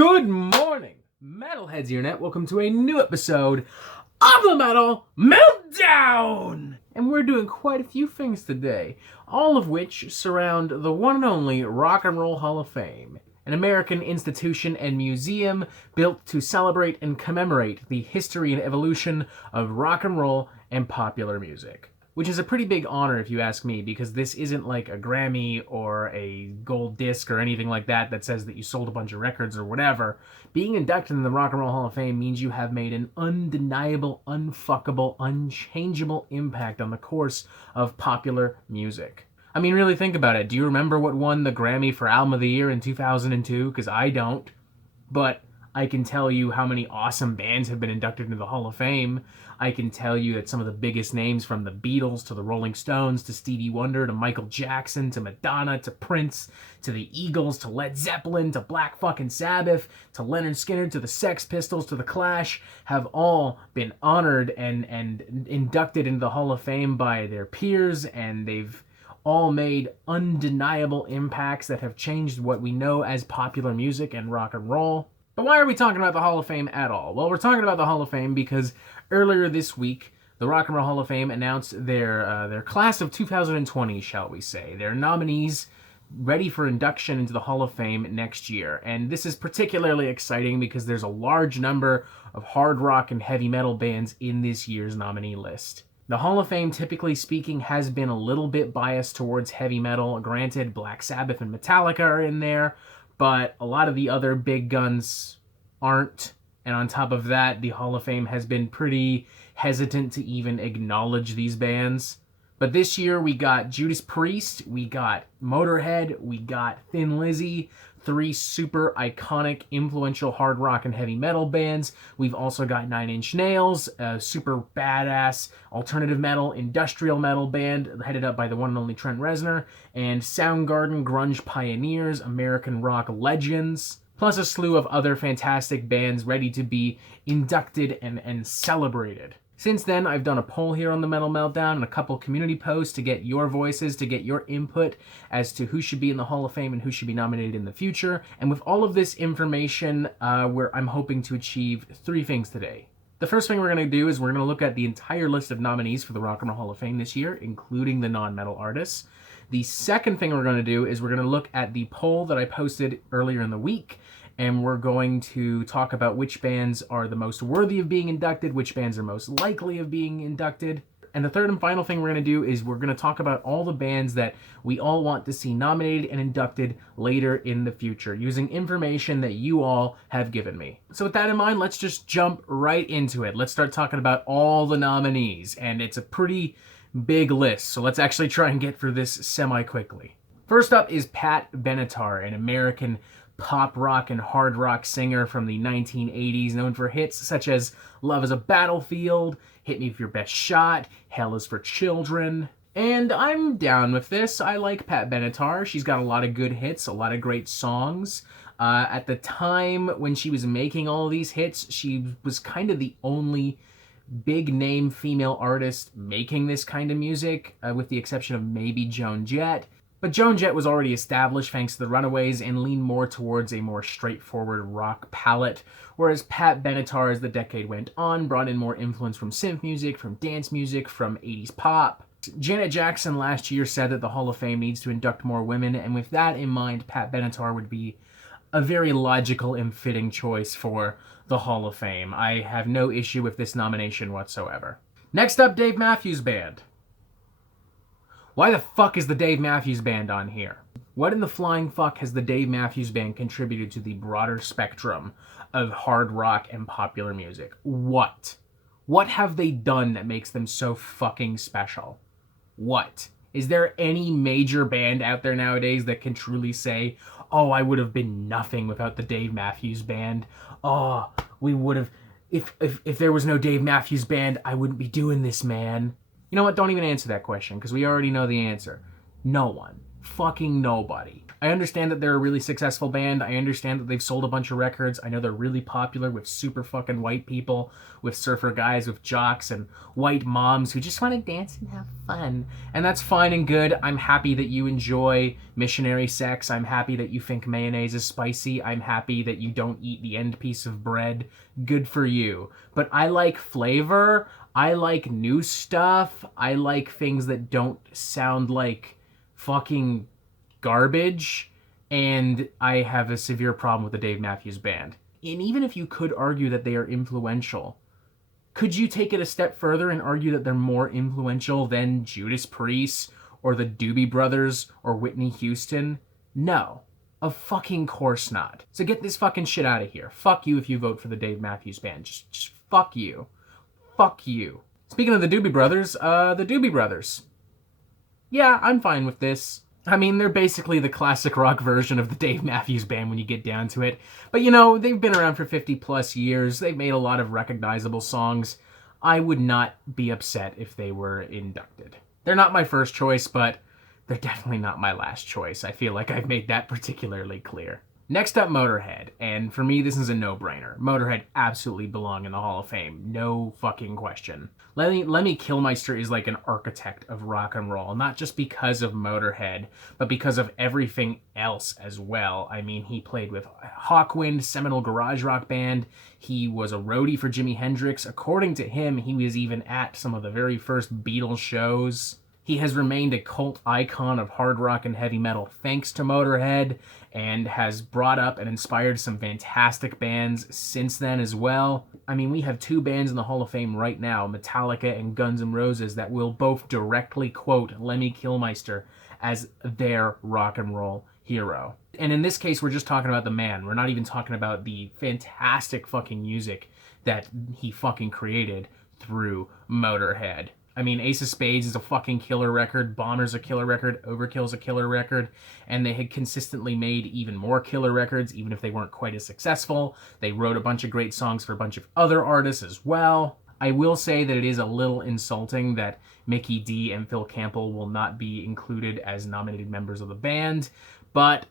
Good morning, Metalheads Internet. Welcome to a new episode of the Metal Meltdown! And we're doing quite a few things today, all of which surround the one and only Rock and Roll Hall of Fame, an American institution and museum built to celebrate and commemorate the history and evolution of rock and roll and popular music. Which is a pretty big honor if you ask me, because this isn't like a Grammy or a gold disc or anything like that that says that you sold a bunch of records or whatever. Being inducted in the Rock and Roll Hall of Fame means you have made an undeniable, unfuckable, unchangeable impact on the course of popular music. I mean, really think about it. Do you remember what won the Grammy for Album of the Year in 2002? Because I don't. But I can tell you how many awesome bands have been inducted into the Hall of Fame. I can tell you that some of the biggest names, from the Beatles to the Rolling Stones to Stevie Wonder to Michael Jackson to Madonna to Prince to the Eagles to Led Zeppelin to Black fucking Sabbath to Leonard Skinner to the Sex Pistols to the Clash, have all been honored and inducted into the Hall of Fame by their peers, and they've all made undeniable impacts that have changed what we know as popular music and rock and roll. But why are we talking about the Hall of Fame at all? Well, we're talking about the Hall of Fame because earlier this week, the Rock and Roll Hall of Fame announced their class of 2020, shall we say. Their nominees ready for induction into the Hall of Fame next year. And this is particularly exciting because there's a large number of hard rock and heavy metal bands in this year's nominee list. The Hall of Fame, typically speaking, has been a little bit biased towards heavy metal. Granted, Black Sabbath and Metallica are in there, but a lot of the other big guns aren't. And on top of that, the Hall of Fame has been pretty hesitant to even acknowledge these bands. But this year we got Judas Priest, we got Motörhead, we got Thin Lizzy, three super iconic, influential hard rock and heavy metal bands. We've also got Nine Inch Nails, a super badass alternative metal, industrial metal band headed up by the one and only Trent Reznor, and Soundgarden grunge pioneers, American rock legends, plus a slew of other fantastic bands ready to be inducted and celebrated. Since then, I've done a poll here on the Metal Meltdown and a couple community posts to get your voices, to get your input as to who should be in the Hall of Fame and who should be nominated in the future. And with all of this information, I'm hoping to achieve three things today. The first thing we're going to do is we're going to look at the entire list of nominees for the Rock and Roll Hall of Fame this year, including the non-metal artists. The second thing we're going to do is we're going to look at the poll that I posted earlier in the week, and we're going to talk about which bands are the most worthy of being inducted, which bands are most likely of being inducted. And the third and final thing we're going to do is we're going to talk about all the bands that we all want to see nominated and inducted later in the future, using information that you all have given me. So with that in mind, let's just jump right into it. Let's start talking about all the nominees, and it's a pretty big list, so let's actually try and get through this semi-quickly. First up is Pat Benatar, an American pop rock and hard rock singer from the 1980s, known for hits such as Love is a Battlefield, Hit Me With Your Best Shot, Hell Is for Children. And I'm down with this. I like Pat Benatar. She's got a lot of good hits, a lot of great songs. At the time when she was making all of these hits, she was kind of the only big name female artist making this kind of music, with the exception of maybe Joan Jett. But Joan Jett was already established thanks to the Runaways and leaned more towards a more straightforward rock palette, whereas Pat Benatar, as the decade went on, brought in more influence from synth music, from dance music, from 80s pop. Janet Jackson last year said that the Hall of Fame needs to induct more women, and with that in mind, Pat Benatar would be a very logical and fitting choice for the Hall of Fame. I have no issue with this nomination whatsoever. Next up, Dave Matthews Band. Why the fuck is the Dave Matthews Band on here? What in the flying fuck has the Dave Matthews Band contributed to the broader spectrum of hard rock and popular music? What? What have they done that makes them so fucking special? What? Is there any major band out there nowadays that can truly say, oh, I would have been nothing without the Dave Matthews Band? Oh, we would have... If there was no Dave Matthews Band, I wouldn't be doing this, man. You know what? Don't even answer that question, because we already know the answer. No one. Fucking nobody. I understand that they're a really successful band. I understand that they've sold a bunch of records. I know they're really popular with super fucking white people, with surfer guys, with jocks, and white moms who just want to dance and have fun. And that's fine and good. I'm happy that you enjoy missionary sex. I'm happy that you think mayonnaise is spicy. I'm happy that you don't eat the end piece of bread. Good for you. But I like flavor. I like new stuff. I like things that don't sound like fucking garbage. And I have a severe problem with the Dave Matthews Band. And even if you could argue that they are influential, could you take it a step further and argue that they're more influential than Judas Priest or the Doobie Brothers or Whitney Houston? No. Of fucking course not. So get this fucking shit out of here. Fuck you if you vote for the Dave Matthews Band. Just fuck you. Fuck you. Speaking of the Doobie Brothers, the Doobie Brothers. Yeah, I'm fine with this. I mean, they're basically the classic rock version of the Dave Matthews Band when you get down to it. But you know, they've been around for 50 plus years. They've made a lot of recognizable songs. I would not be upset if they were inducted. They're not my first choice, but they're definitely not my last choice. I feel like I've made that particularly clear. Next up, Motörhead, and for me, this is a no-brainer. Motörhead absolutely belong in the Hall of Fame. No fucking question. Lemmy Kilmister is like an architect of rock and roll, not just because of Motörhead, but because of everything else as well. I mean, he played with Hawkwind, seminal garage rock band. He was a roadie for Jimi Hendrix. According to him, he was even at some of the very first Beatles shows. He has remained a cult icon of hard rock and heavy metal thanks to Motörhead, and has brought up and inspired some fantastic bands since then as well. I mean, we have two bands in the Hall of Fame right now, Metallica and Guns N' Roses, that will both directly quote Lemmy Kilmister as their rock and roll hero. And in this case, we're just talking about the man. We're not even talking about the fantastic fucking music that he fucking created through Motörhead. I mean, Ace of Spades is a fucking killer record, Bomber's a killer record, Overkill's a killer record, and they had consistently made even more killer records, even if they weren't quite as successful. They wrote a bunch of great songs for a bunch of other artists as well. I will say that it is a little insulting that Mickey D and Phil Campbell will not be included as nominated members of the band, but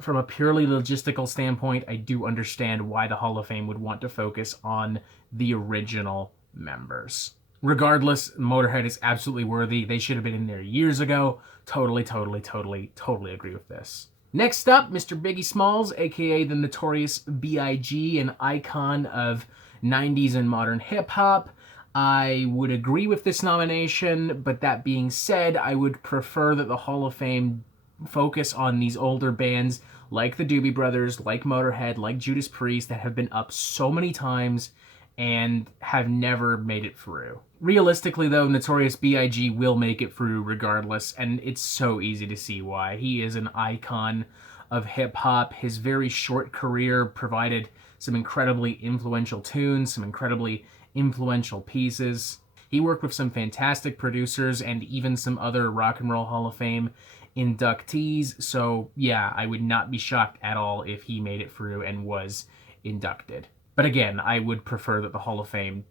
from a purely logistical standpoint, I do understand why the Hall of Fame would want to focus on the original members. Regardless, Motörhead is absolutely worthy. They should have been in there years ago. Totally agree with this. Next up, Mr. Biggie Smalls, aka the Notorious B.I.G, an icon of 90s and modern hip-hop. I would agree with this nomination, but that being said, I would prefer that the Hall of Fame focus on these older bands like the Doobie Brothers, like Motörhead, like Judas Priest, that have been up so many times and have never made it through. Realistically, though, Notorious B.I.G. will make it through regardless, and it's so easy to see why. He is an icon of hip-hop. His very short career provided some incredibly influential tunes, some incredibly influential pieces. He worked with some fantastic producers and even some other Rock and Roll Hall of Fame inductees, so yeah, I would not be shocked at all if he made it through and was inducted. But again, I would prefer that the Hall of Fame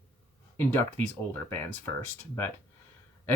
induct these older bands first. But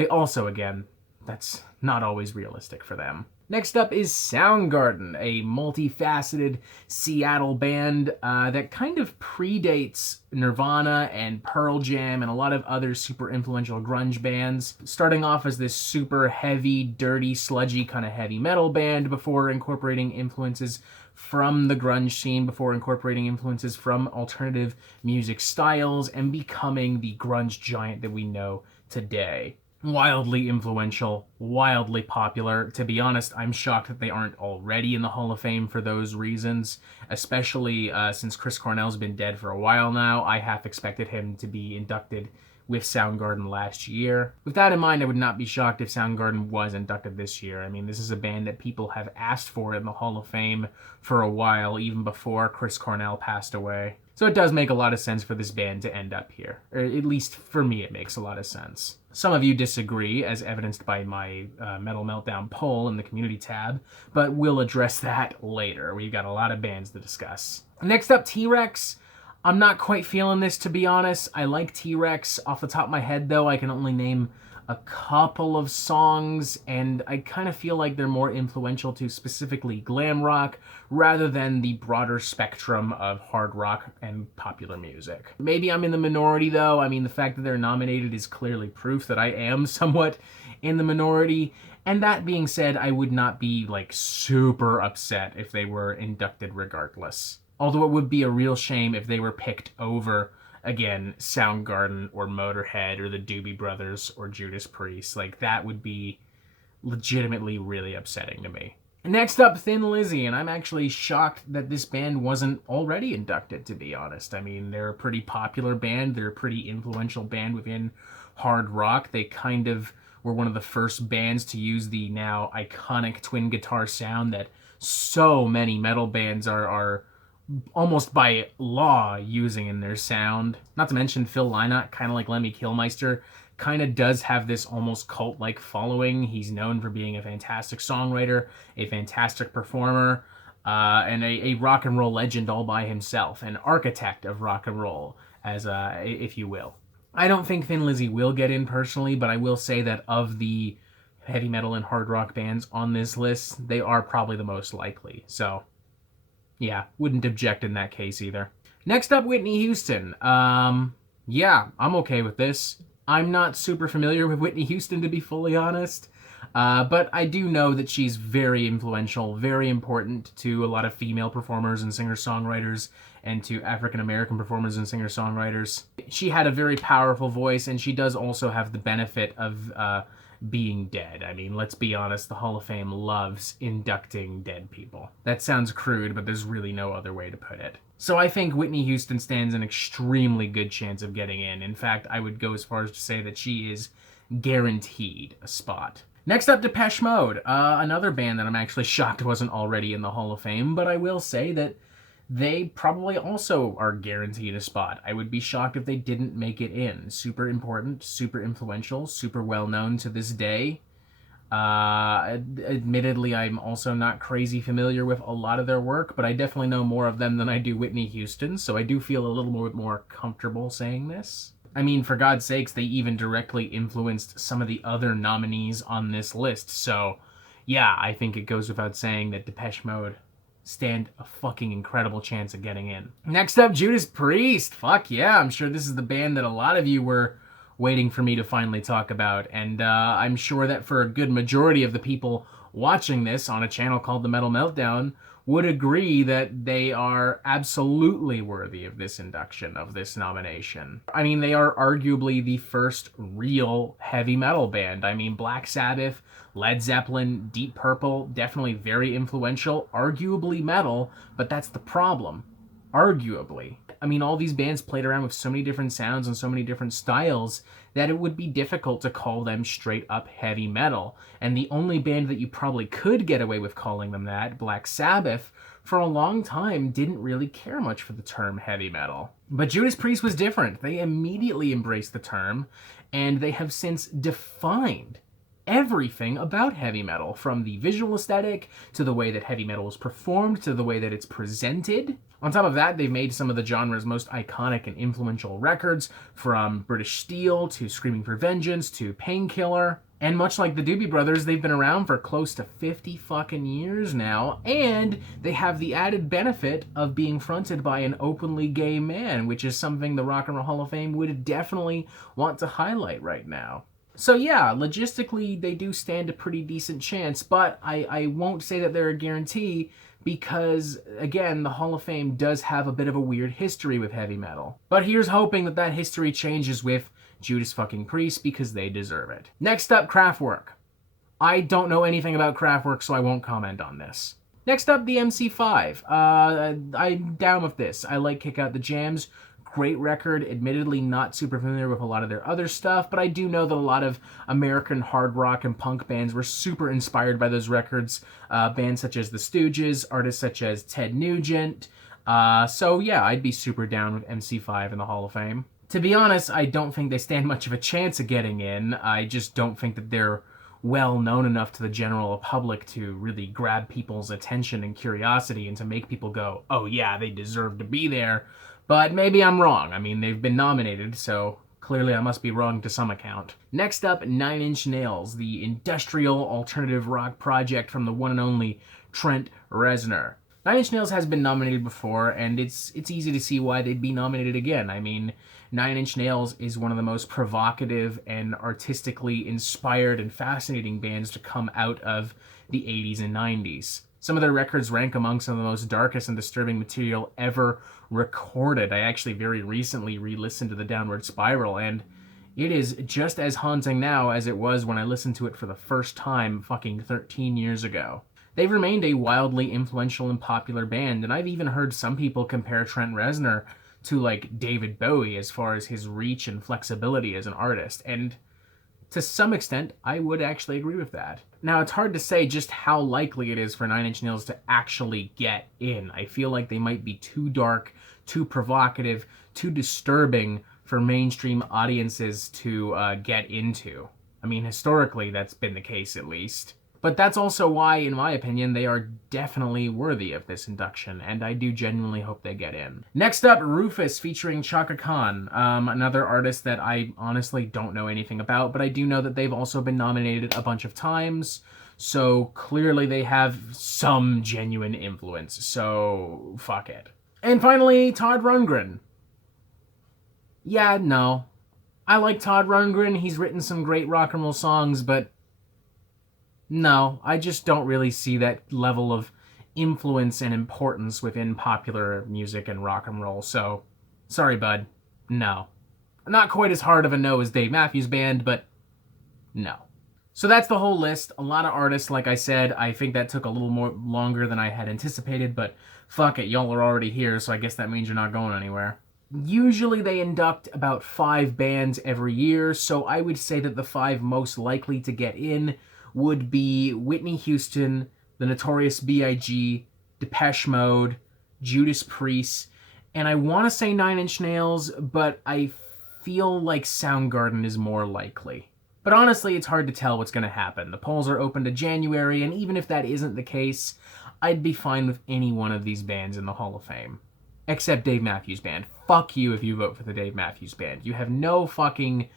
also, again, that's not always realistic for them. Next up is Soundgarden, a multifaceted Seattle band that kind of predates Nirvana and Pearl Jam and a lot of other super influential grunge bands. Starting off as this super heavy, dirty, sludgy kind of heavy metal band before incorporating influences from the grunge scene, before incorporating influences from alternative music styles, and becoming the grunge giant that we know today. Wildly influential, wildly popular. To be honest, I'm shocked that they aren't already in the Hall of Fame for those reasons, especially since Chris Cornell's been dead for a while now. I half expected him to be inducted with Soundgarden last year. With that in mind, I would not be shocked if Soundgarden was inducted this year. I mean, this is a band that people have asked for in the Hall of Fame for a while, even before Chris Cornell passed away. So it does make a lot of sense for this band to end up here. Or at least for me, it makes a lot of sense. Some of you disagree, as evidenced by my Metal Meltdown poll in the community tab, but we'll address that later. We've got a lot of bands to discuss. Next up, T-Rex. I'm not quite feeling this, to be honest. I like T-Rex. Off the top of my head, though, I can only name a couple of songs, and I kind of feel like they're more influential to specifically glam rock rather than the broader spectrum of hard rock and popular music. Maybe I'm in the minority though. I mean, the fact that they're nominated is clearly proof that I am somewhat in the minority. And that being said, I would not be like super upset if they were inducted regardless. Although it would be a real shame if they were picked over, again, Soundgarden or Motörhead or the Doobie Brothers or Judas Priest. Like, that would be legitimately really upsetting to me. Next up, Thin Lizzy, and I'm actually shocked that this band wasn't already inducted, to be honest. I mean, they're a pretty popular band. They're a pretty influential band within hard rock. They kind of were one of the first bands to use the now iconic twin guitar sound that so many metal bands are almost by law using in their sound. Not to mention Phil Lynott, kind of like Lemmy Kilmister, kind of does have this almost cult-like following. He's known for being a fantastic songwriter, a fantastic performer, and a rock and roll legend all by himself, an architect of rock and roll, as if you will. I don't think Thin Lizzy will get in personally, but I will say that of the heavy metal and hard rock bands on this list, they are probably the most likely. So, yeah, wouldn't object in that case either. Next up, Whitney Houston. Yeah, I'm okay with this. I'm not super familiar with Whitney Houston, to be fully honest, but I do know that she's very influential, very important to a lot of female performers and singer-songwriters, and to African-American performers and singer-songwriters. She had a very powerful voice, and she does also have the benefit of being dead. I mean, let's be honest, the Hall of Fame loves inducting dead people. That sounds crude, but there's really no other way to put it. So I think Whitney Houston stands an extremely good chance of getting in. In fact, I would go as far as to say that she is guaranteed a spot. Next up, Depeche Mode. Another band that I'm actually shocked wasn't already in the Hall of Fame, but I will say that they probably also are guaranteed a spot. I would be shocked if they didn't make it in. Super important, super influential, super well known to this day. Admittedly, I'm also not crazy familiar with a lot of their work, but I definitely know more of them than I do Whitney Houston, so I do feel a little more comfortable saying this. I mean, for God's sakes, they even directly influenced some of the other nominees on this list, so yeah, I think it goes without saying that Depeche Mode stand a fucking incredible chance of getting in. Next up, Judas Priest. Fuck yeah, I'm sure this is the band that a lot of you were waiting for me to finally talk about, and I'm sure that for a good majority of the people watching this on a channel called The Metal Meltdown would agree that they are absolutely worthy of this induction, of this nomination. I mean, they are arguably the first real heavy metal band. I mean, Black Sabbath, Led Zeppelin, Deep Purple, definitely very influential, arguably metal, but that's the problem. Arguably. I mean, all these bands played around with so many different sounds and so many different styles that it would be difficult to call them straight up heavy metal. And the only band that you probably could get away with calling them that, Black Sabbath, for a long time didn't really care much for the term heavy metal. But Judas Priest was different. They immediately embraced the term, and they have since defined everything about heavy metal, from the visual aesthetic to the way that heavy metal is performed to the way that it's presented. On top of that, they've made some of the genre's most iconic and influential records, from British Steel to Screaming for Vengeance to Painkiller. And much like the Doobie Brothers, they've been around for close to 50 fucking years now, and they have the added benefit of being fronted by an openly gay man, which is something the Rock and Roll Hall of Fame would definitely want to highlight right now. So yeah, logistically, they do stand a pretty decent chance, but I won't say that they're a guarantee because, again, the Hall of Fame does have a bit of a weird history with heavy metal. But here's hoping that that history changes with Judas fucking Priest because they deserve it. Next up, Kraftwerk. I don't know anything about Kraftwerk, so I won't comment on this. Next up, the MC5. I'm down with this. I like Kick Out the Jams. Great record, admittedly not super familiar with a lot of their other stuff, but I do know that a lot of American hard rock and punk bands were super inspired by those records. Bands such as The Stooges, artists such as Ted Nugent. So yeah, I'd be super down with MC5 in the Hall of Fame. To be honest, I don't think they stand much of a chance of getting in. I just don't think that they're well known enough to the general public to really grab people's attention and curiosity and to make people go, oh yeah, they deserve to be there. But maybe I'm wrong. I mean, they've been nominated, so Clearly I must be wrong to some account. Next up, Nine Inch Nails, the industrial alternative rock project from the one and only Trent Reznor. Nine Inch Nails has been nominated before, and it's easy to see why they'd be nominated again. I mean, Nine Inch Nails is one of the most provocative and artistically inspired and fascinating bands to come out of the 80s and 90s. Some of their records rank among some of the most darkest and disturbing material ever recorded. I actually very recently re-listened to The Downward Spiral, and it is just as haunting now as it was when I listened to it for the first time fucking 13 years ago. They've remained a wildly influential and popular band, and I've even heard some people compare Trent Reznor to, like, David Bowie as far as his reach and flexibility as an artist, and to some extent, I would actually agree with that. Now, it's hard to say just how likely it is for Nine Inch Nails to actually get in. I feel like they might be too dark, too provocative, too disturbing for mainstream audiences to get into. I mean, historically, that's been the case at least. But that's also why, in my opinion, they are definitely worthy of this induction, and I do genuinely hope they get in. Next up, Rufus featuring Chaka Khan, another artist that I honestly don't know anything about, but I do know that they've also been nominated a bunch of times, so clearly they have some genuine influence, so fuck it. And finally, Todd Rundgren. Yeah, no. I like Todd Rundgren, he's written some great rock and roll songs, but no, I just don't really see that level of influence and importance within popular music and rock and roll, so sorry, bud. No. Not quite as hard of a no as Dave Matthews Band, but no. So that's the whole list. A lot of artists, like I said. I think that took a little more longer than I had anticipated, but fuck it, y'all are already here, so I guess that means you're not going anywhere. Usually they induct about 5 bands every year, so I would say that the 5 most likely to get in would be Whitney Houston, the Notorious B.I.G., Depeche Mode, Judas Priest, and I want to say Nine Inch Nails, but I feel like Soundgarden is more likely. But honestly, it's hard to tell what's going to happen. The polls are open to January, and even if that isn't the case, I'd be fine with any one of these bands in the Hall of Fame. Except Dave Matthews Band. Fuck you if you vote for the Dave Matthews Band. You have no fucking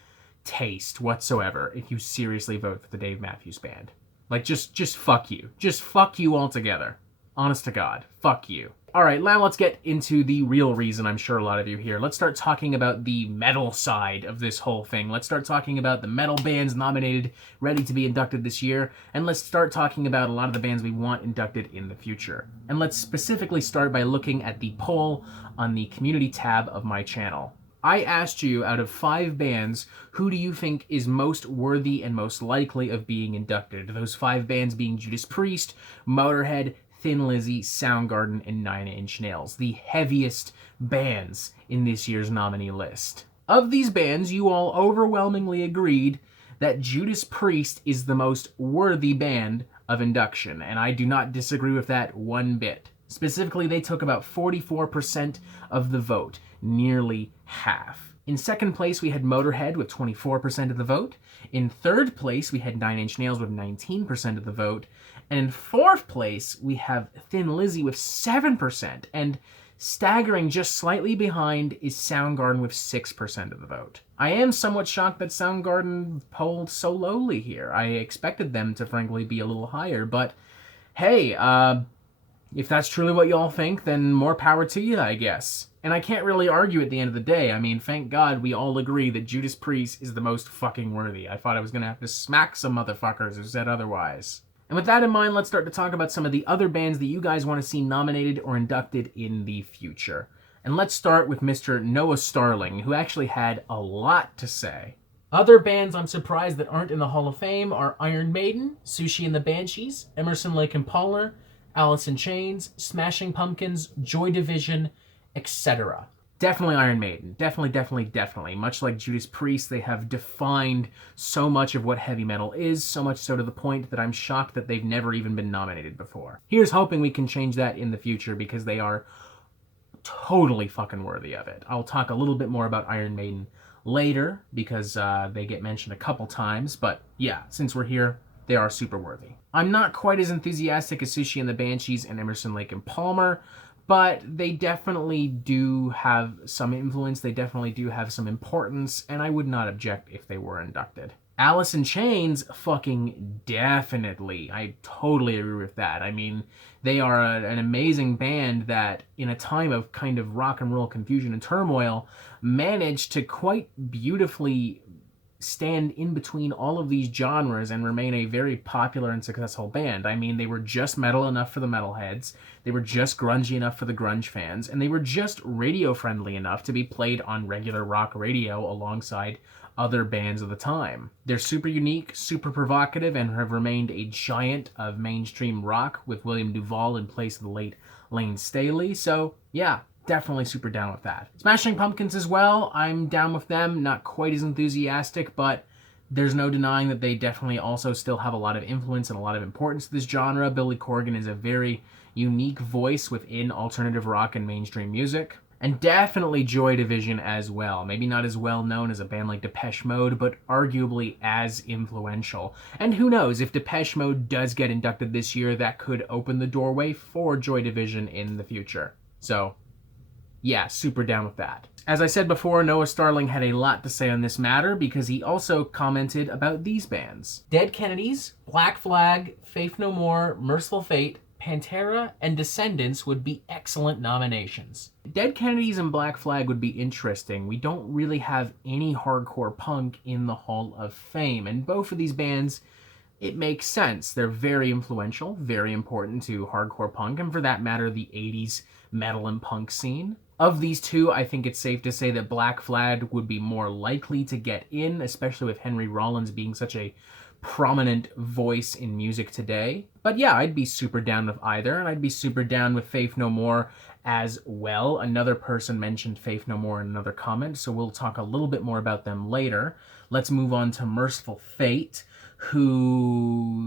taste whatsoever if you seriously vote for the Dave Matthews Band. Like, just fuck you. Just fuck you altogether. Honest to God. Fuck you. Alright, now let's get into the real reason I'm sure a lot of you here. Let's start talking about the metal side of this whole thing. Let's start talking about the metal bands nominated, ready to be inducted this year, and let's start talking about a lot of the bands we want inducted in the future. And let's specifically start by looking at the poll on the community tab of my channel. I asked you, out of 5 bands, who do you think is most worthy and most likely of being inducted? Those 5 bands being Judas Priest, Motörhead, Thin Lizzy, Soundgarden, and Nine Inch Nails, the heaviest bands in this year's nominee list. Of these bands, you all overwhelmingly agreed that Judas Priest is the most worthy band of induction, and I do not disagree with that one bit. Specifically, they took about 44% of the vote, nearly half. In second place, we had Motörhead with 24% of the vote. In third place, we had Nine Inch Nails with 19% of the vote. And in fourth place, we have Thin Lizzy with 7%. And staggering just slightly behind is Soundgarden with 6% of the vote. I am somewhat shocked that Soundgarden polled so lowly here. I expected them to frankly be a little higher, but hey, if that's truly what y'all think, then more power to you, I guess. And I can't really argue at the end of the day. I mean, thank God we all agree that Judas Priest is the most fucking worthy. I thought I was going to have to smack some motherfuckers who said otherwise. And with that in mind, let's start to talk about some of the other bands that you guys want to see nominated or inducted in the future. And let's start with Mr. Noah Starling, who actually had a lot to say. Other bands I'm surprised that aren't in the Hall of Fame are Iron Maiden, Sushi and the Banshees, Emerson, Lake and Palmer, Alice in Chains, Smashing Pumpkins, Joy Division, etc. Definitely Iron Maiden. Definitely. Much like Judas Priest, they have defined so much of what heavy metal is, so much so to the point that I'm shocked that they've never even been nominated before. Here's hoping we can change that in the future because they are totally fucking worthy of it. I'll talk a little bit more about Iron Maiden later because they get mentioned a couple times, but yeah, since we're here, they are super worthy. I'm not quite as enthusiastic as Sushi and the Banshees and Emerson, Lake and Palmer, but they definitely do have some influence, they definitely do have some importance, and I would not object if they were inducted. Alice in Chains, fucking definitely. I totally agree with that. I mean, they are an amazing band that, in a time of kind of rock and roll confusion and turmoil, managed to quite beautifully stand in between all of these genres and remain a very popular and successful band. I mean, they were just metal enough for the metalheads, they were just grungy enough for the grunge fans, and they were just radio-friendly enough to be played on regular rock radio alongside other bands of the time. They're super unique, super provocative, and have remained a giant of mainstream rock with William Duvall in place of the late Lane Staley, so yeah, definitely super down with that. Smashing Pumpkins as well, I'm down with them, not quite as enthusiastic, but there's no denying that they definitely also still have a lot of influence and a lot of importance to this genre. Billy Corgan is a very unique voice within alternative rock and mainstream music. And definitely Joy Division as well. Maybe not as well known as a band like Depeche Mode, but arguably as influential. And who knows, if Depeche Mode does get inducted this year, that could open the doorway for Joy Division in the future. So, yeah, super down with that. As I said before, Noah Starling had a lot to say on this matter because he also commented about these bands. Dead Kennedys, Black Flag, Faith No More, Merciful Fate, Pantera, and Descendants would be excellent nominations. Dead Kennedys and Black Flag would be interesting. We don't really have any hardcore punk in the Hall of Fame, and both of these bands, it makes sense. They're very influential, very important to hardcore punk, and for that matter, the 80s metal and punk scene. Of these two, I think it's safe to say that Black Flag would be more likely to get in, especially with Henry Rollins being such a prominent voice in music today. But yeah, I'd be super down with either, and I'd be super down with Faith No More as well. Another person mentioned Faith No More in another comment, so we'll talk a little bit more about them later. Let's move on to Merciful Fate, who...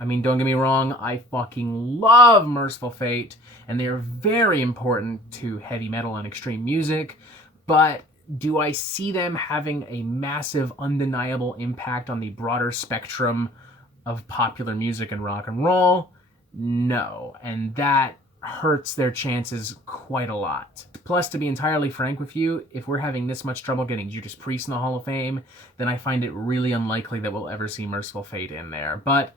I mean, don't get me wrong, I fucking love Merciful Fate, and they are very important to heavy metal and extreme music, but do I see them having a massive, undeniable impact on the broader spectrum of popular music and rock and roll? No, and that hurts their chances quite a lot. Plus, to be entirely frank with you, if we're having this much trouble getting Judas Priest in the Hall of Fame, then I find it really unlikely that we'll ever see Merciful Fate in there. But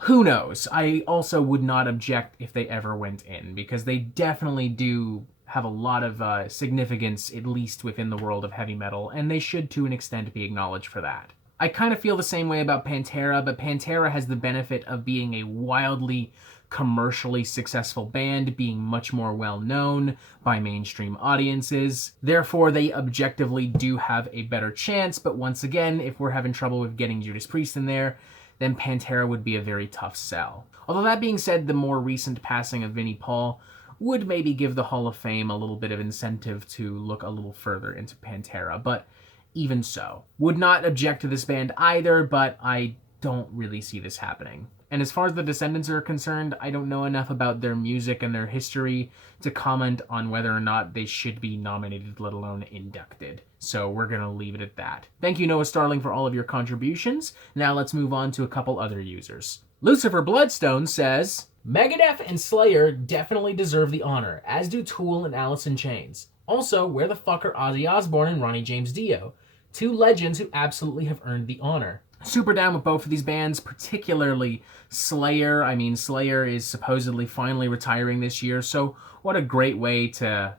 who knows? I also would not object if they ever went in, because they definitely do have a lot of significance, at least within the world of heavy metal, and they should to an extent be acknowledged for that. I kind of feel the same way about Pantera, but Pantera has the benefit of being a wildly commercially successful band, being much more well known by mainstream audiences. Therefore, they objectively do have a better chance, but once again, if we're having trouble with getting Judas Priest in there, then Pantera would be a very tough sell. Although that being said, the more recent passing of Vinnie Paul would maybe give the Hall of Fame a little bit of incentive to look a little further into Pantera, but even so. Would not object to this band either, but I don't really see this happening. And as far as the Descendants are concerned, I don't know enough about their music and their history to comment on whether or not they should be nominated, let alone inducted. So we're going to leave it at that. Thank you, Noah Starling, for all of your contributions. Now let's move on to a couple other users. Lucifer Bloodstone says, Megadeth and Slayer definitely deserve the honor, as do Tool and Alice in Chains. Also, where the fuck are Ozzy Osbourne and Ronnie James Dio? Two legends who absolutely have earned the honor. Super down with both of these bands, particularly Slayer. I mean, Slayer is supposedly finally retiring this year, so what a great way to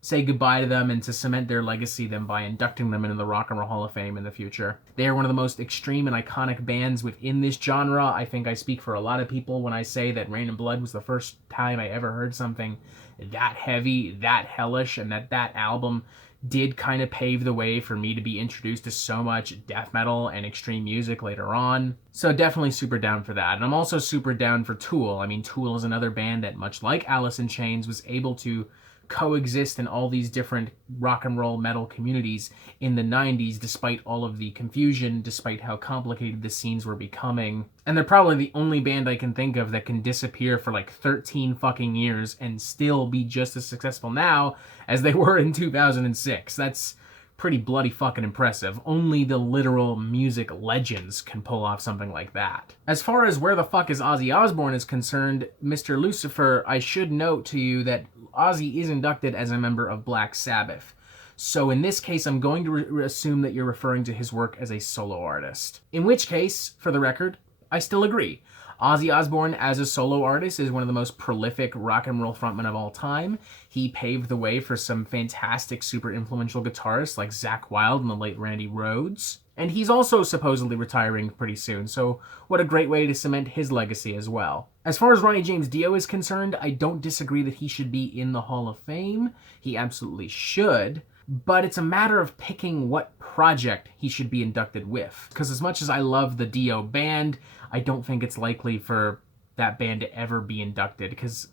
say goodbye to them and to cement their legacy then by inducting them into the Rock and Roll Hall of Fame in the future. They are one of the most extreme and iconic bands within this genre. I think I speak for a lot of people when I say that Rain and Blood was the first time I ever heard something that heavy, that hellish, and that album did kind of pave the way for me to be introduced to so much death metal and extreme music later on. So definitely super down for that. And I'm also super down for Tool. I mean, Tool is another band that, much like Alice in Chains, was able to coexist in all these different rock and roll metal communities in the 90s, despite all of the confusion, despite how complicated the scenes were becoming. And they're probably the only band I can think of that can disappear for like 13 fucking years and still be just as successful now as they were in 2006. That's pretty bloody fucking impressive. Only the literal music legends can pull off something like that. As far as where the fuck is Ozzy Osbourne is concerned, Mr. Lucifer, I should note to you that Ozzy is inducted as a member of Black Sabbath. So in this case, I'm going to assume that you're referring to his work as a solo artist. In which case, for the record, I still agree. Ozzy Osbourne as a solo artist is one of the most prolific rock and roll frontmen of all time. He paved the way for some fantastic, super influential guitarists like Zakk Wylde and the late Randy Rhoads. And he's also supposedly retiring pretty soon, so what a great way to cement his legacy as well. As far as Ronnie James Dio is concerned, I don't disagree that he should be in the Hall of Fame. He absolutely should. But it's a matter of picking what project he should be inducted with. Because as much as I love the Dio band, I don't think it's likely for that band to ever be inducted. Because,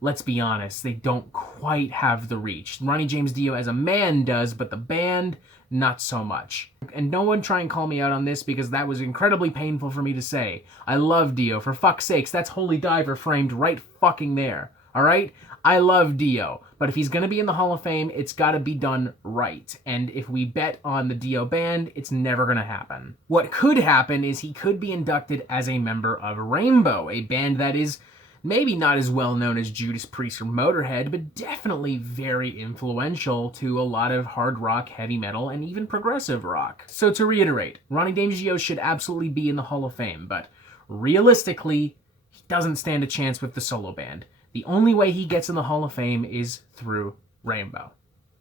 let's be honest, they don't quite have the reach. Ronnie James Dio as a man does, but the band, not so much. And no one try and call me out on this, because that was incredibly painful for me to say. I love Dio. For fuck's sakes, that's Holy Diver framed right fucking there. Alright? I love Dio, but if he's going to be in the Hall of Fame, it's got to be done right. And if we bet on the Dio band, it's never going to happen. What could happen is he could be inducted as a member of Rainbow, a band that is maybe not as well known as Judas Priest or Motörhead, but definitely very influential to a lot of hard rock, heavy metal, and even progressive rock. So to reiterate, Ronnie James Dio should absolutely be in the Hall of Fame, but realistically, he doesn't stand a chance with the solo band. The only way he gets in the Hall of Fame is through Rainbow.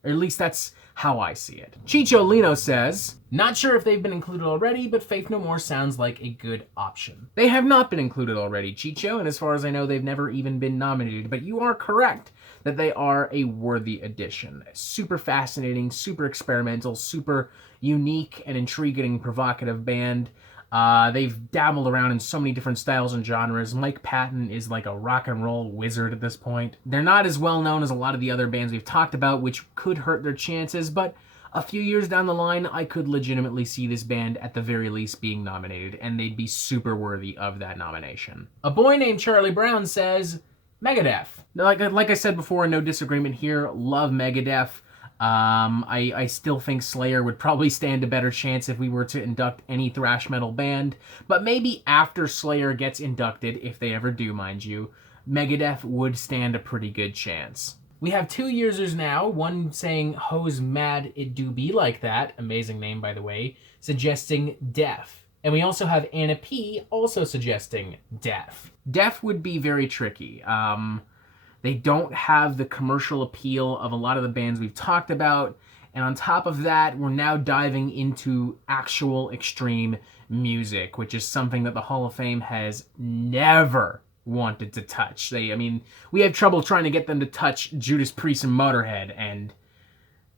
Or at least that's how I see it. Chicho Lino says, not sure if they've been included already, but Faith No More sounds like a good option. They have not been included already, Chicho, and as far as I know, they've never even been nominated, but you are correct that they are a worthy addition. Super fascinating, super experimental, super unique and intriguing and provocative band. They've dabbled around in so many different styles and genres. Mike Patton is like a rock and roll wizard at this point. They're not as well known as a lot of the other bands we've talked about, which could hurt their chances, but a few years down the line, I could legitimately see this band at the very least being nominated, and they'd be super worthy of that nomination. A boy named Charlie Brown says, Megadeth. Like I said before, no disagreement here, love Megadeth. I still think Slayer would probably stand a better chance if we were to induct any thrash metal band, but maybe after Slayer gets inducted, if they ever do, mind you, Megadeth would stand a pretty good chance. We have two users now, one saying, "Ho's mad it do be like that," amazing name by the way, suggesting Def. And we also have Anna P also suggesting Def. Def would be very tricky. They don't have the commercial appeal of a lot of the bands we've talked about. And on top of that, we're now diving into actual extreme music, which is something that the Hall of Fame has never wanted to touch. We have trouble trying to get them to touch Judas Priest and Motörhead, and,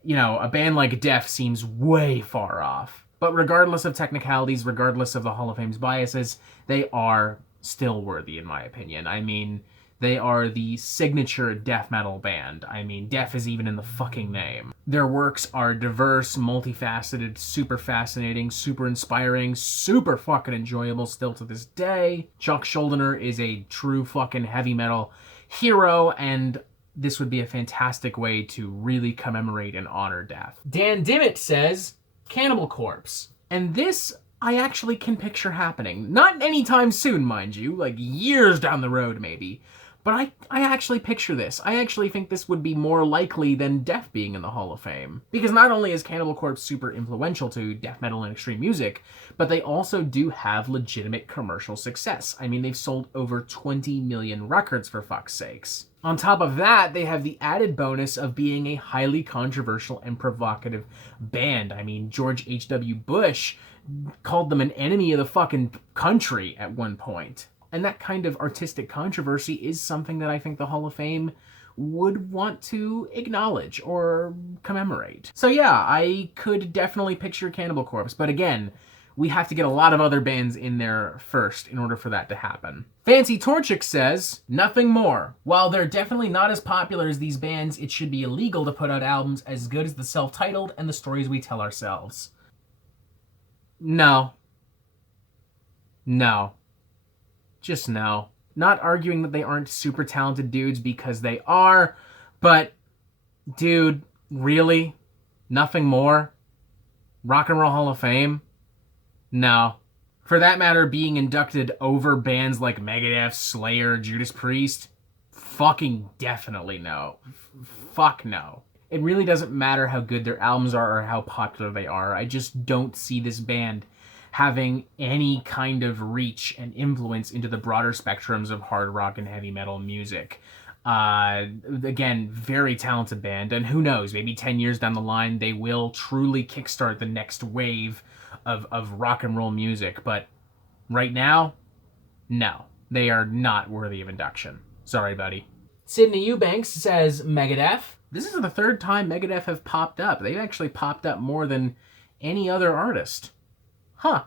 a band like Def seems way far off. But regardless of technicalities, regardless of the Hall of Fame's biases, they are still worthy, in my opinion. They are the signature death metal band. Death is even in the fucking name. Their works are diverse, multifaceted, super fascinating, super inspiring, super fucking enjoyable still to this day. Chuck Schuldiner is a true fucking heavy metal hero, and this would be a fantastic way to really commemorate and honor Death. Dan Dimit says, Cannibal Corpse. And this I actually can picture happening. Not anytime soon, mind you, like years down the road maybe. But I actually picture this. I actually think this would be more likely than Death being in the Hall of Fame. Because not only is Cannibal Corpse super influential to death metal and extreme music, but they also do have legitimate commercial success. They've sold over 20 million records, for fuck's sakes. On top of that, they have the added bonus of being a highly controversial and provocative band. George H.W. Bush called them an enemy of the fucking country at one point. And that kind of artistic controversy is something that I think the Hall of Fame would want to acknowledge or commemorate. So yeah, I could definitely picture Cannibal Corpse, but again, we have to get a lot of other bands in there first in order for that to happen. Fancy Torchic says, nothing more. While they're definitely not as popular as these bands, it should be illegal to put out albums as good as the self-titled and the stories we tell ourselves. No. Just no. Not arguing that they aren't super talented dudes, because they are, but dude, really? Nothing more? Rock and Roll Hall of Fame? No. For that matter, being inducted over bands like Megadeth, Slayer, Judas Priest? Fucking definitely no. Fuck no. It really doesn't matter how good their albums are or how popular they are. I just don't see this band having any kind of reach and influence into the broader spectrums of hard rock and heavy metal music. Again, very talented band, and who knows, maybe 10 years down the line they will truly kickstart the next wave of rock and roll music, but right now, no. They are not worthy of induction. Sorry, buddy. Sidney Eubanks says Megadeth. This is the third time Megadeth have popped up. They've actually popped up more than any other artist. Huh.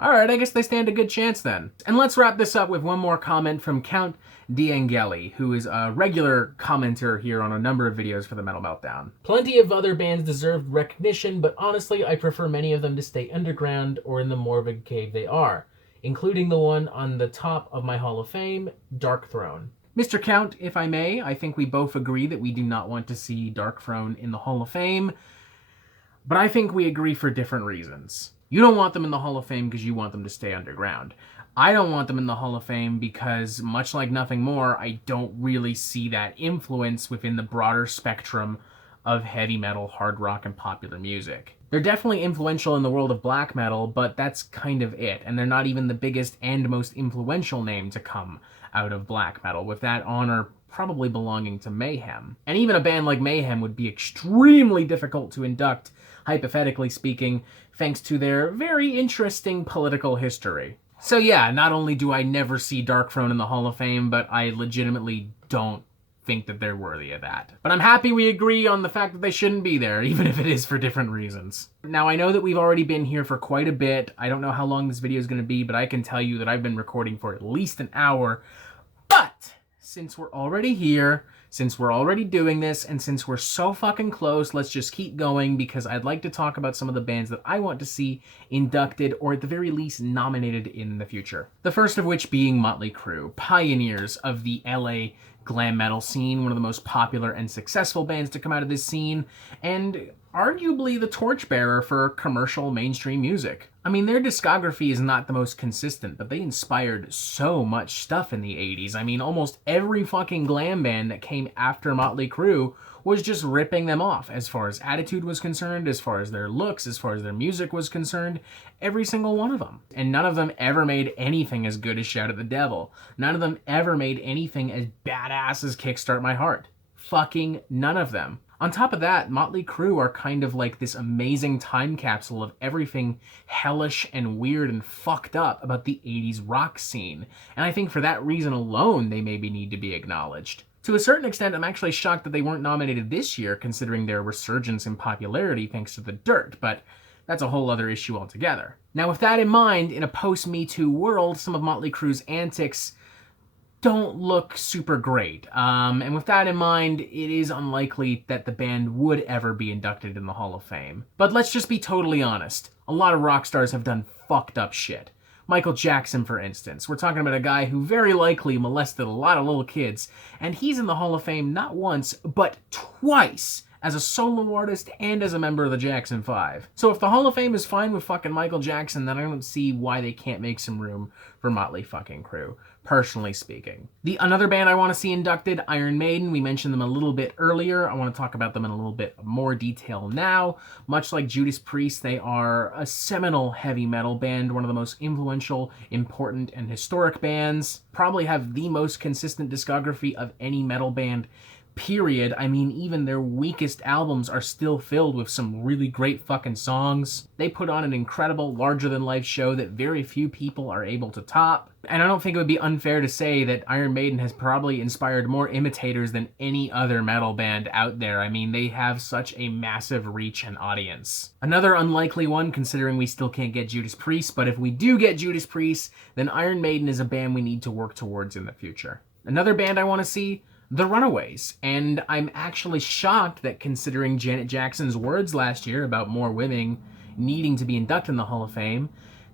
Alright, I guess they stand a good chance then. And let's wrap this up with one more comment from Count Deangeli, who is a regular commenter here on a number of videos for the Metal Meltdown. Plenty of other bands deserve recognition, but honestly, I prefer many of them to stay underground or in the morbid cave they are, including the one on the top of my Hall of Fame, Dark Throne. Mr. Count, if I may, I think we both agree that we do not want to see Dark Throne in the Hall of Fame, but I think we agree for different reasons. You don't want them in the Hall of Fame because you want them to stay underground. I don't want them in the Hall of Fame because, much like Nothing More, I don't really see that influence within the broader spectrum of heavy metal, hard rock, and popular music. They're definitely influential in the world of black metal, but that's kind of it, and they're not even the biggest and most influential name to come out of black metal, with that honor probably belonging to Mayhem. And even a band like Mayhem would be extremely difficult to induct, hypothetically speaking, thanks to their very interesting political history. So yeah, not only do I never see Dark Throne in the Hall of Fame, but I legitimately don't think that they're worthy of that. But I'm happy we agree on the fact that they shouldn't be there, even if it is for different reasons. Now, I know that we've already been here for quite a bit. I don't know how long this video is going to be, but I can tell you that I've been recording for at least an hour. But since we're already here, since we're already doing this, and since we're so fucking close, let's just keep going, because I'd like to talk about some of the bands that I want to see inducted, or at the very least nominated in the future. The first of which being Mötley Crüe, pioneers of the LA glam metal scene, one of the most popular and successful bands to come out of this scene, and arguably the torchbearer for commercial mainstream music. I mean, their discography is not the most consistent, but they inspired so much stuff in the 80s. I mean, almost every fucking glam band that came after Mötley Crüe was just ripping them off, as far as attitude was concerned, as far as their looks, as far as their music was concerned, every single one of them. And none of them ever made anything as good as Shout at the Devil. None of them ever made anything as badass as Kickstart My Heart. Fucking none of them. On top of that, Mötley Crüe are kind of like this amazing time capsule of everything hellish and weird and fucked up about the 80s rock scene. And I think for that reason alone, they maybe need to be acknowledged. To a certain extent, I'm actually shocked that they weren't nominated this year, considering their resurgence in popularity thanks to The Dirt, but that's a whole other issue altogether. Now, with that in mind, in a post-Me Too world, some of Mötley Crüe's antics don't look super great. And with that in mind, it is unlikely that the band would ever be inducted in the Hall of Fame. But let's just be totally honest. A lot of rock stars have done fucked up shit. Michael Jackson, for instance. We're talking about a guy who very likely molested a lot of little kids, and he's in the Hall of Fame not once, but twice, as a solo artist and as a member of the Jackson 5. So if the Hall of Fame is fine with fucking Michael Jackson, then I don't see why they can't make some room for Mötley fucking Crüe, personally speaking. Another band I want to see inducted, Iron Maiden. We mentioned them a little bit earlier. I want to talk about them in a little bit more detail now. Much like Judas Priest, they are a seminal heavy metal band, one of the most influential, important, and historic bands. Probably have the most consistent discography of any metal band, period. I mean, even their weakest albums are still filled with some really great fucking songs. They put on an incredible, larger-than-life show that very few people are able to top. And I don't think it would be unfair to say that Iron Maiden has probably inspired more imitators than any other metal band out there. I mean, they have such a massive reach and audience. Another unlikely one, considering we still can't get Judas Priest, but if we do get Judas Priest, then Iron Maiden is a band we need to work towards in the future. Another band I want to see, the Runaways, and I'm actually shocked that, considering Janet Jackson's words last year about more women needing to be inducted in the Hall of Fame,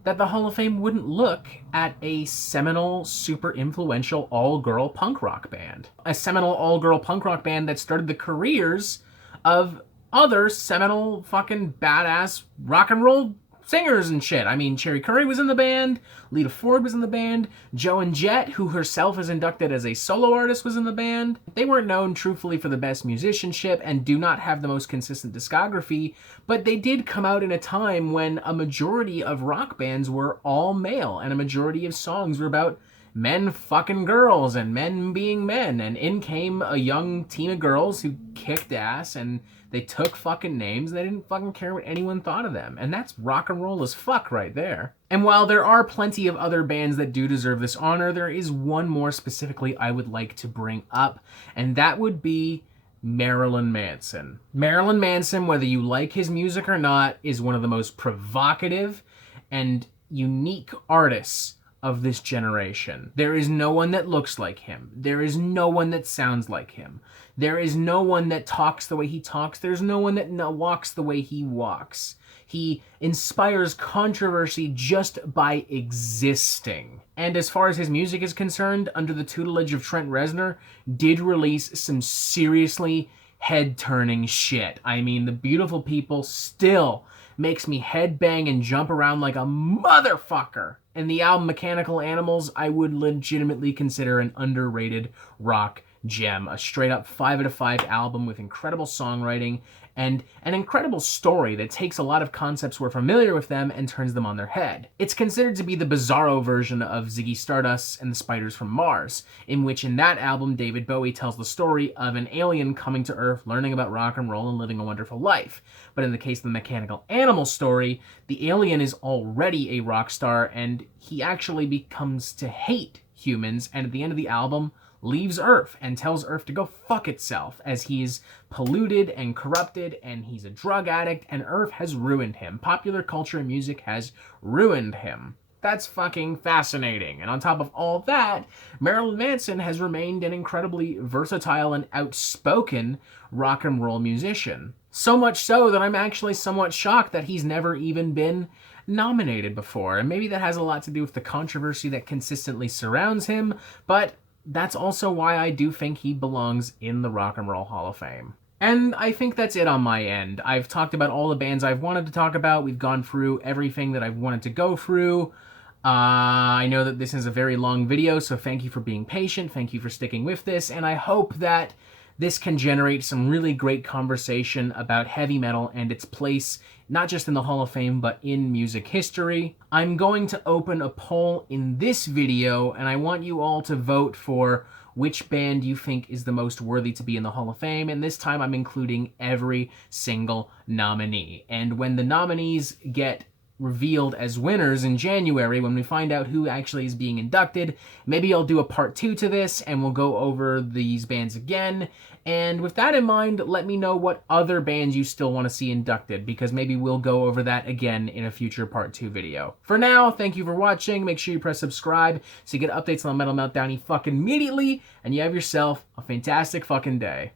that the Hall of Fame wouldn't look at a seminal, super influential all-girl punk rock band. A seminal all-girl punk rock band that started the careers of other seminal fucking badass rock and roll singers and shit. I mean, Cherry Curry was in the band, Lita Ford was in the band, Joan Jett, who herself is inducted as a solo artist, was in the band. They weren't known truthfully for the best musicianship and do not have the most consistent discography, but they did come out in a time when a majority of rock bands were all male, and a majority of songs were about men fucking girls and men being men, and in came a young team of girls who kicked ass, and they took fucking names, and they didn't fucking care what anyone thought of them. And that's rock and roll as fuck right there. And while there are plenty of other bands that do deserve this honor, there is one more specifically I would like to bring up, and that would be Marilyn Manson. Marilyn Manson, whether you like his music or not, is one of the most provocative and unique artists of this generation. There is no one that looks like him. There is no one that sounds like him. There is no one that talks the way he talks. There's no one that walks the way he walks. He inspires controversy just by existing. And as far as his music is concerned, under the tutelage of Trent Reznor, did release some seriously head-turning shit. I mean, The Beautiful People still makes me headbang and jump around like a motherfucker. And the album Mechanical Animals, I would legitimately consider an underrated rock gem. A straight-up 5 out of 5 album with incredible songwriting and an incredible story that takes a lot of concepts we're familiar with them and turns them on their head. It's considered to be the bizarro version of Ziggy Stardust and the Spiders from Mars, in which in that album David Bowie tells the story of an alien coming to Earth, learning about rock and roll and living a wonderful life. But in the case of the Mechanical Animal story, the alien is already a rock star and he actually becomes to hate humans, and at the end of the album leaves Earth and tells Earth to go fuck itself, as he's polluted and corrupted and he's a drug addict and Earth has ruined him. Popular culture and music has ruined him. That's fucking fascinating. And on top of all that, Marilyn Manson has remained an incredibly versatile and outspoken rock and roll musician. So much so that I'm actually somewhat shocked that he's never even been nominated before. And maybe that has a lot to do with the controversy that consistently surrounds him, but that's also why I do think he belongs in the Rock and Roll Hall of Fame. And I think that's it on my end. I've talked about all the bands I've wanted to talk about. We've gone through everything that I've wanted to go through. I know that this is a very long video, so thank you for being patient. Thank you for sticking with this, and I hope that this can generate some really great conversation about heavy metal and its place, not just in the Hall of Fame, but in music history. I'm going to open a poll in this video, and I want you all to vote for which band you think is the most worthy to be in the Hall of Fame, and this time I'm including every single nominee. And when the nominees get revealed as winners in January, when we find out who actually is being inducted, maybe I'll do a part 2 to this and we'll go over these bands again. And with that in mind, let me know what other bands you still want to see inducted, because maybe we'll go over that again in a future part 2 video. For now, thank you for watching. Make sure you press subscribe so you get updates on Metal Meltdown fucking immediately, and you have yourself a fantastic fucking day.